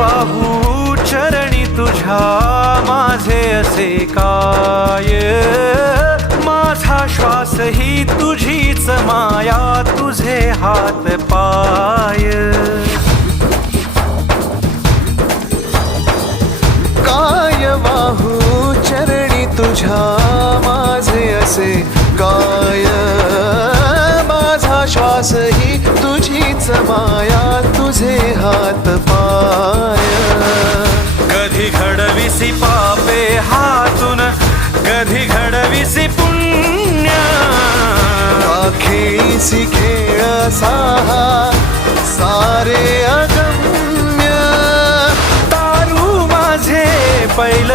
वाहू चरणी तुझ्या माझे असे काय, माझा श्वास ही तुझीच माया, तुझे हात पाय. काय वाहू चरणी तुझ्या माझे असे काय, माझा श्वास ही तुझीच माया, तुझे हात पाय. कधी घडविसी पापे हातून, कधी घडविसी पुण्य, खेळीसी खेळ साहा सारे अगम्य. तारू माझे पैल